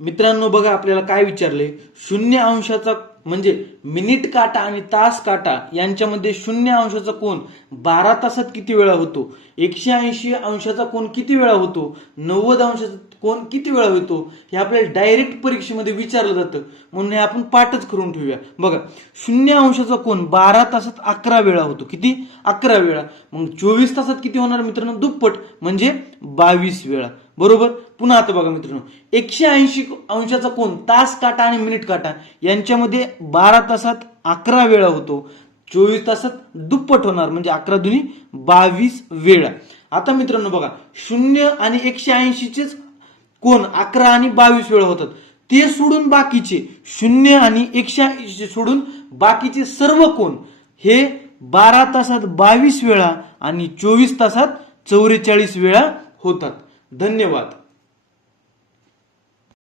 मित्रांनो बघा आपल्याला काय विचारले, 0° म्हणजे मिनिट काटा आणि तास काटा यांच्यामध्ये 0° कोन 12 तासात किती वेळा होतो, 180° कोन किती वेळा होतो, 90° कोन किती वेळा होतो, हे आपल्याला डायरेक्ट परीक्षेमध्ये विचारलं जातं. म्हणून हे आपण पाठच करून ठेवूया. बघा 0° कोन 12 तासात 11 वेळा होतो. किती? 11 वेळा. मग 24 तासात किती होणार मित्रांनो? दुप्पट म्हणजे 22 वेळा. बरोबर. पुन्हा आता बघा मित्रांनो, 180° कोन तास काटा आणि मिनिट काटा यांच्यामध्ये 12 तासात 11 वेळा होतो, 24 तासात दुप्पट होणार म्हणजे 11 दुनी 22 वेळा. आता मित्रांनो बघा 0 आणि 180 कोन 11 आणि 22 वेळा होतात. ते सोडून बाकीचे 0 आणि 180 सोडून बाकीचे सर्व कोन हे 12 तासात 22 वेळा आणि 24 तासात 44 वेळा होतात. धन्यवाद.